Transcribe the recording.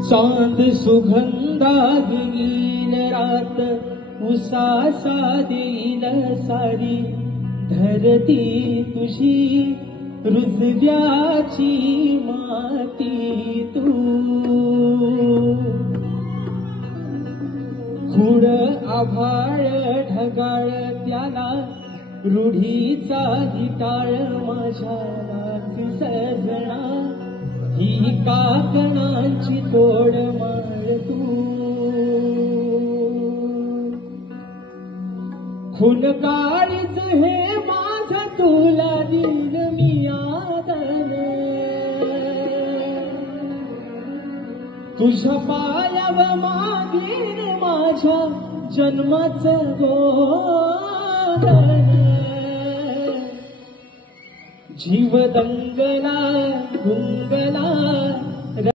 चांद सुगंधा देईल रात उसासा देईल सारी धरती तुझी रुजव्याची माती तू खुड आभाळ ढगाळ त्याला रूढीचा हिटाळ माझ्या नाच सजना ही काकणांची तोड माळ तू खून काळीच हे माझ तुला दिन मी आदर तुझ्या पायाव मागीन माझ्या जन्माचं गोदन जीव दंगला गुंगला